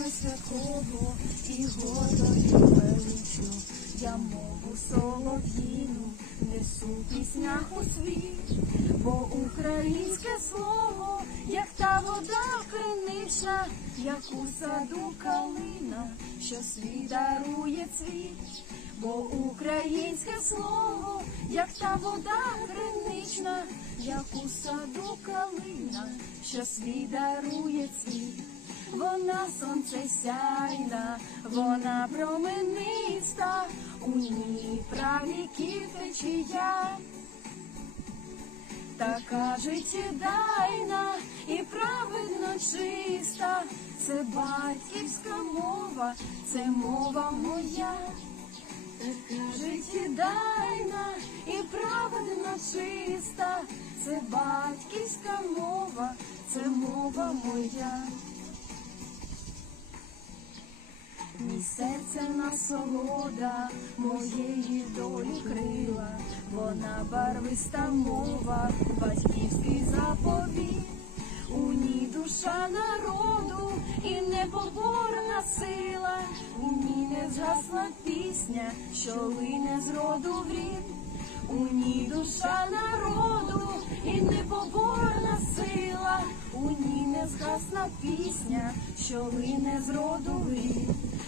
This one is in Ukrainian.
й святково і гордою величу. Я мову солов'їну несу піснях у світ, бо українське слово, як та вода кринична, як у саду калина, що світ дарує цвіт, бо українське слово, як та вода кринична, як у саду калина, що світ дарує цвіт. Вона сонце сяйна, вона промениста, у ній правіків течія. Така життєдайна і праведно чиста, це батьківська мова, це мова моя. Така життєдайна і праведно чиста, це батьківська мова, це мова моя. Мій серце насолода моєї долі крила, вона барвиста мова, батьківський заповіт, у ній душа народу і непоборна сила, у ній не згасла пісня, що лине з роду в рід, у ній душа народу і непоборна сила, у ній не згасла пісня, що лине з роду в рід.